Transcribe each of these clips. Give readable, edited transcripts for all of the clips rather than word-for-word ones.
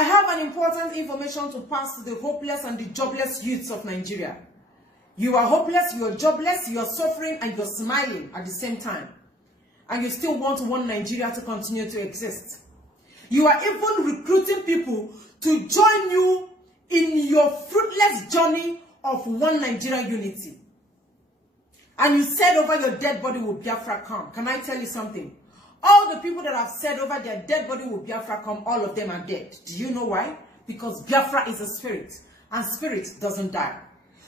I have an important information to pass to the hopeless and the jobless youths of Nigeria. You are hopeless, you are jobless, you are suffering, and you are smiling at the same time. And you still want Nigeria to continue to exist. You are even recruiting people to join you in your fruitless journey of one Nigeria unity. And you said over your dead body will Biafra come. Can I tell you something? All the people that have said over their dead body will Biafra come, all of them are dead. Do you know why? Because Biafra is a spirit, and spirit doesn't die.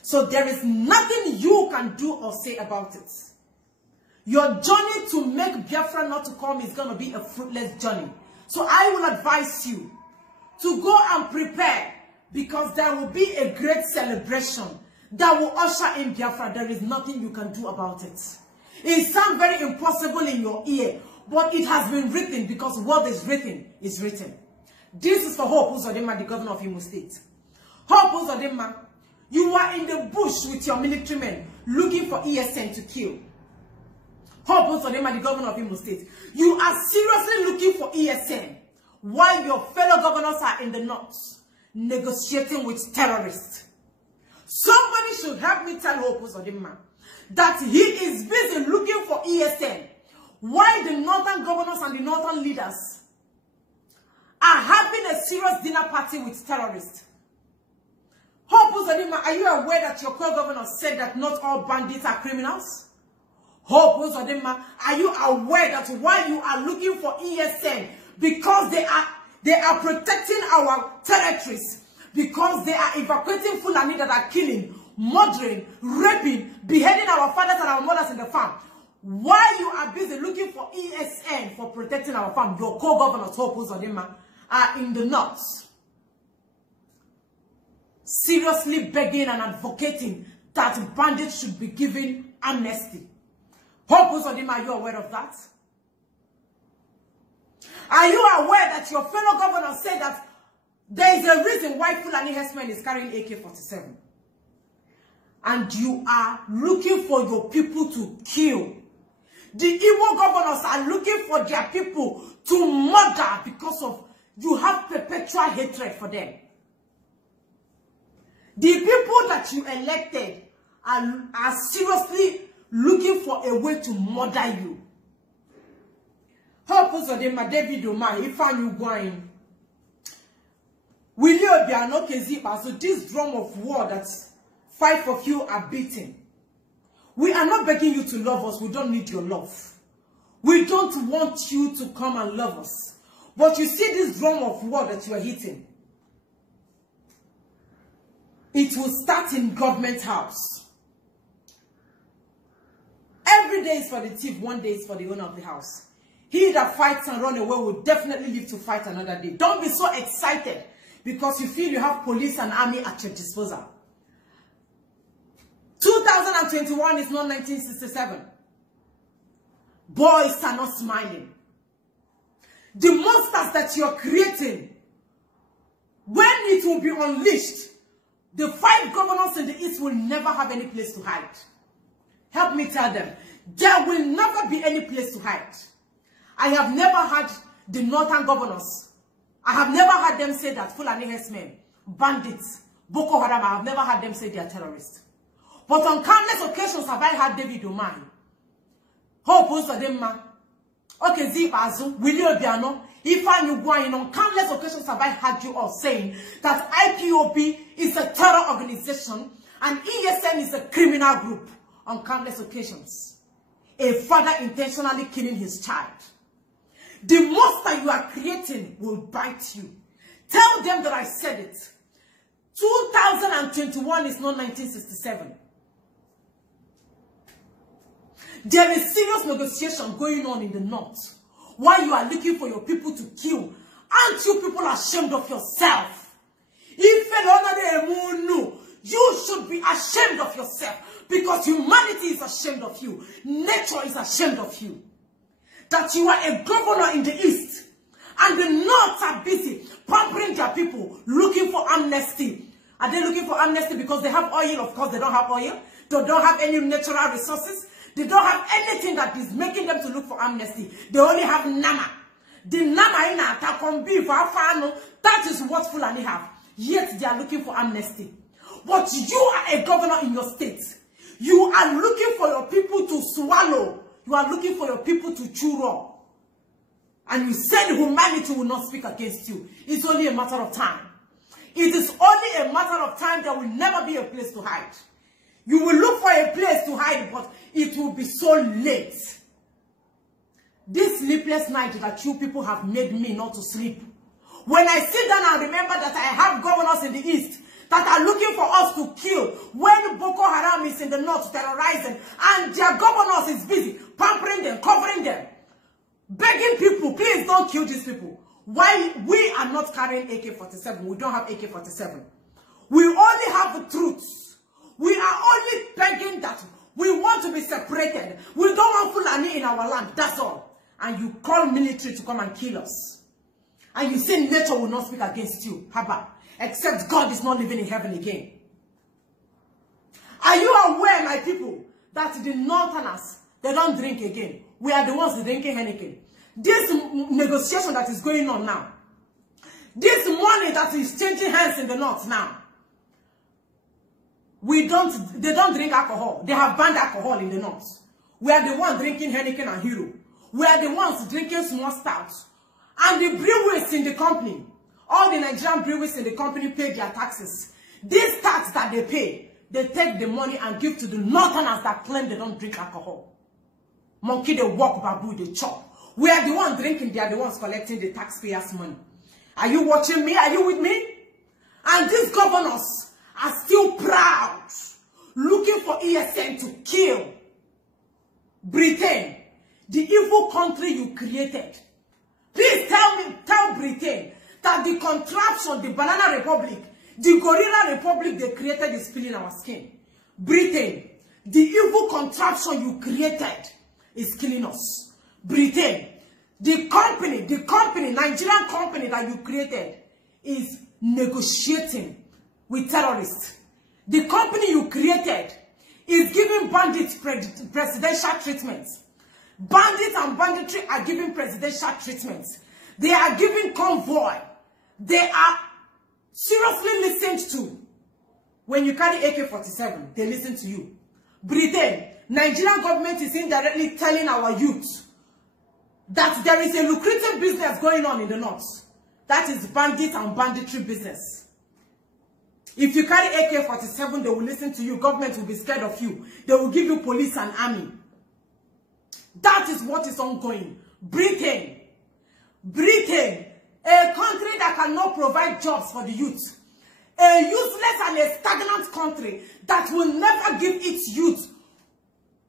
So there is nothing you can do or say about it. Your journey to make Biafra not to come is going to be a fruitless journey. So I will advise you to go and prepare, because there will be a great celebration that will usher in Biafra. There is nothing you can do about it. It sounds very impossible in your ear, but it has been written, because what is written is written. This is for Hope Uzodinma, the governor of Imo State. Hope Uzodinma, you are in the bush with your military men looking for ESN to kill. Hope Uzodinma, the governor of Imo State, you are seriously looking for ESN while your fellow governors are in the north negotiating with terrorists. Somebody should help me tell Hope Uzodinma that he is busy looking for ESN while the northern governors and the northern leaders are having a serious dinner party with terrorists. Hope Uzodinma, are you aware that your co-governor said that not all bandits are criminals? Hope Uzodinma, are you aware that while you are looking for ESN, because they are protecting our territories, because they are evacuating Fulani that are killing, murdering, raping, beheading our fathers and our mothers in the farm, while you are busy looking for ESN for protecting our farm, your co-governors, Hope Uzodinma, are in the north, seriously begging and advocating that bandits should be given amnesty. Hope Uzodinma, are you aware of that? Are you aware that your fellow governor said that there is a reason why Fulani herdsmen is carrying AK-47? And you are looking for your people to kill. The Igbo governors are looking for their people to murder because of you have perpetual hatred for them. The people that you elected are seriously looking for a way to murder you. Hope Uzodinma, David Umahi, Ifeanyi Ugwuanyi, Willie Obiano Kezipa, so this drum of war that 5 of you are beating. We are not begging you to love us. We don't need your love. We don't want you to come and love us. But you see this drum of war that you are hitting. It will start in government house. Every day is for the thief, one day is for the owner of the house. He that fights and run away will definitely live to fight another day. Don't be so excited because you feel you have police and army at your disposal. 2021 is not 1967. Boys are not smiling. The monsters that you are creating, when it will be unleashed, the 5 governors in the east will never have any place to hide. Help me tell them, there will never be any place to hide. I have never had the northern governors, I have never had them say that Fulani herdsmen, bandits, Boko Haram, I have never had them say they are terrorists. But on countless occasions have I had David Umahi, Hope Uzodinma, Okezie Ikpeazu, Willie Obiano, Ifeanyi Ugwuanyi, on countless occasions have I had you all saying that IPOB is a terror organization and ESN is a criminal group. On countless occasions, a father intentionally killing his child. The monster you are creating will bite you. Tell them that I said it. 2021 is not 1967. There is serious negotiation going on in the north. While you are looking for your people to kill, aren't you people ashamed of yourself? You should be ashamed of yourself. Because humanity is ashamed of you. Nature is ashamed of you. That you are a governor in the east. And the north are busy pampering their people, looking for amnesty. Are they looking for amnesty because they have oil? Of course, they don't have oil. They don't have any natural resources. They don't have anything that is making them to look for amnesty. They only have Nama. The Nama in Atakombi, Fafano, That is what Fulani have. Yet they are looking for amnesty. But you are a governor in your state. You are looking for your people to swallow. You are looking for your people to chew raw. And you said humanity will not speak against you. It's only a matter of time. It is only a matter of time. There will never be a place to hide. You will look for a place to hide, but it will be so late. This sleepless night that you people have made me not to sleep. When I sit down and remember that I have governors in the east that are looking for us to kill, when Boko Haram is in the north terrorizing, and their governors is busy pampering them, covering them, begging people, please don't kill these people. Why we are not carrying AK-47? We don't have AK-47. We only have the truth. We are only begging that we want to be separated. We don't want Fulani in our land. That's all. And you call military to come and kill us. And you say nature will not speak against you. Haba. Except God is not living in heaven again. Are you aware, my people, that the northerners, they don't drink again? We are the ones drinking Heineken. This negotiation that is going on now, this money that is changing hands in the north now, they don't drink alcohol. They have banned alcohol in the north. We are the ones drinking Heineken and Hero. We are the ones drinking small stouts. And the breweries in the company, all the Nigerian breweries in the company pay their taxes. These tax that they pay, they take the money and give to the northerners that claim they don't drink alcohol. Monkey, they walk, babu, they chop. We are the ones drinking, they are the ones collecting the taxpayers' money. Are you watching me? Are you with me? And these governors are still proud, looking for ESN to kill Britain, the evil country you created. Please tell Britain that the contraption, the Banana Republic, the Gorilla Republic they created is peeling our skin. Britain, the evil contraption you created is killing us. Britain, the company, Nigerian company that you created is negotiating with terrorists. The company you created is giving bandits presidential treatments. Bandits and banditry are giving presidential treatments. They are giving convoy. They are seriously listened to. When you carry AK-47, they listen to you. Britain, Nigerian government is indirectly telling our youth that there is a lucrative business going on in the north. That is bandit and banditry business. If you carry AK-47, they will listen to you. Government will be scared of you. They will give you police and army. That is what is ongoing. Britain, a country that cannot provide jobs for the youth. A useless and a stagnant country that will never give its youth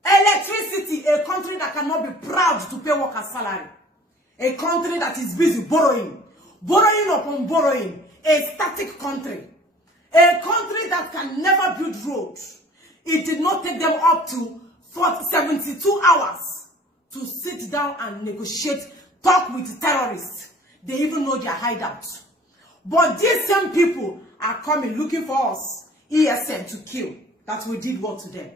electricity. A country that cannot be proud to pay workers' salary. A country that is busy borrowing upon borrowing. A static country. A country that can never build roads. It did not take them up to 72 hours to sit down and negotiate, talk with terrorists. They even know their hideouts. But these same people are coming looking for us, ESN, to kill. That we did what to them?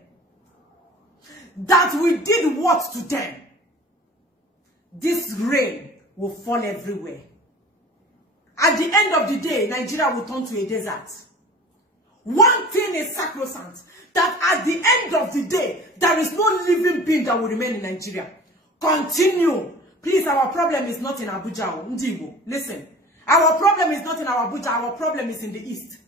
That we did what to them? This rain will fall everywhere. At the end of the day, Nigeria will turn to a desert. One thing is sacrosanct, that at the end of the day, there is no living being that will remain in Nigeria. Continue. Please, our problem is not in Abuja. Ndibo, listen. Our problem is not in Abuja. Our problem is in the east.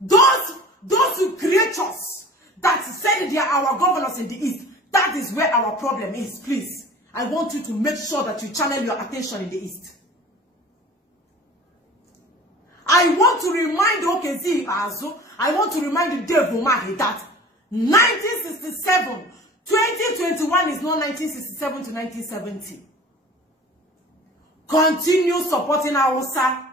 Those who create us, that said they are our governors in the east, that is where our problem is. Please, I want you to make sure that you channel your attention in the east. I want to remind Okezi Azo, I want to remind Dave Umahi that 1967, 2021 is not 1967 to 1970. Continue supporting Hausa.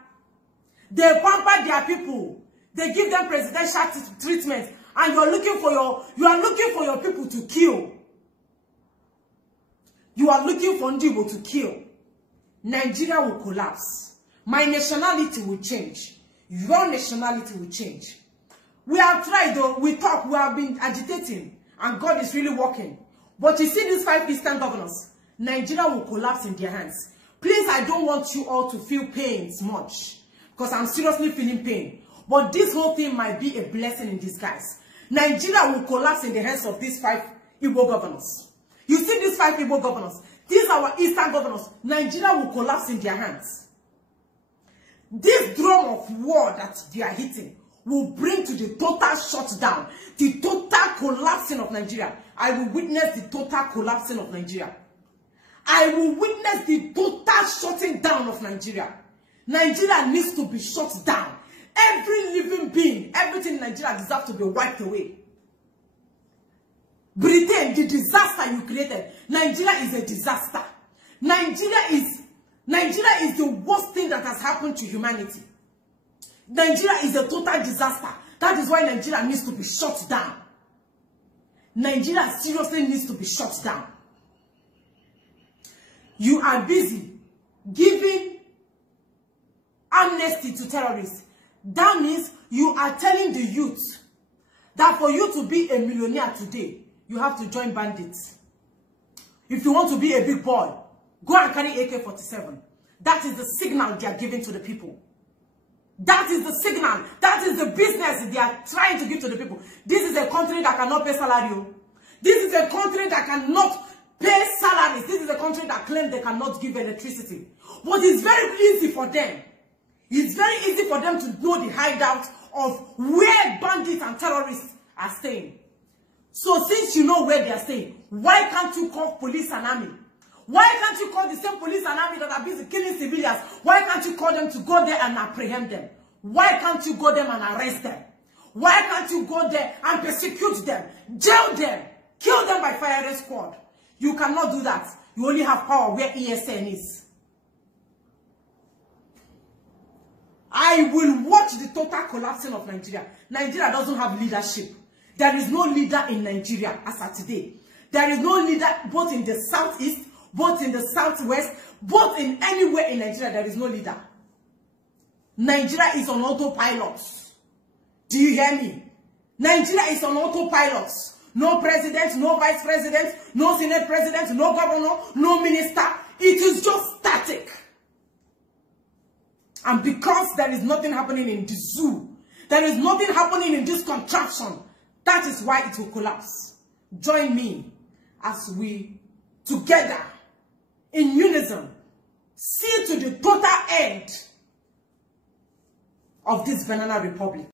They pamper their people. They give them presidential treatment, and you are looking for your people to kill. You are looking for Ndibo to kill. Nigeria will collapse. My nationality will change. Your nationality will change. We have tried though. We talk. We have been agitating, and God is really working. But you see these 5 Eastern governors, Nigeria will collapse in their hands. Please, I don't want you all to feel pains much. because I'm seriously feeling pain. But this whole thing might be a blessing in disguise. Nigeria will collapse in the hands of these 5 Igbo governors. You see these 5 Igbo governors, these are our eastern governors. Nigeria will collapse in their hands. This drum of war that they are hitting will bring to the total shutdown, the total collapsing of Nigeria. I will witness the total collapsing of Nigeria. I will witness the total shutting down of Nigeria. Nigeria needs to be shut down. Every living being, everything in Nigeria deserves to be wiped away. Britain, the disaster you created. Nigeria is a disaster. Nigeria is the worst thing that has happened to humanity. Nigeria is a total disaster. That is why Nigeria needs to be shut down. Nigeria seriously needs to be shut down. You are busy giving amnesty to terrorists. That means you are telling the youth that for you to be a millionaire today, you have to join bandits. If you want to be a big boy, go and carry AK-47. That is the signal they are giving to the people. That is the signal. That is the business they are trying to give to the people. This is a country that cannot pay salary. This is a country that cannot pay salaries. This is a country that claims they cannot give electricity. But it's very easy for them. It's very easy for them to know the hideout of where bandits and terrorists are staying. So since you know where they are staying, why can't you call police and army? Why can't you call the same police and army that are busy killing civilians? Why can't you call them to go there and apprehend them? Why can't you go there and arrest them? Why can't you go there and persecute them, jail them, kill them by firing squad? You cannot do that. You only have power where ESN is. I will watch the total collapsing of Nigeria. Nigeria doesn't have leadership. There is no leader in Nigeria as of today. There is no leader both in the southeast, both in the southwest, both in anywhere in Nigeria. There is no leader. Nigeria is on autopilot. Do you hear me? Nigeria is on autopilot. No president, no vice president, no senate president, no governor, no minister. It is just static. And because there is nothing happening in the zoo, there is nothing happening in this contraption, that is why it will collapse. Join me as we, together, in unison, see to the total end of this banana republic.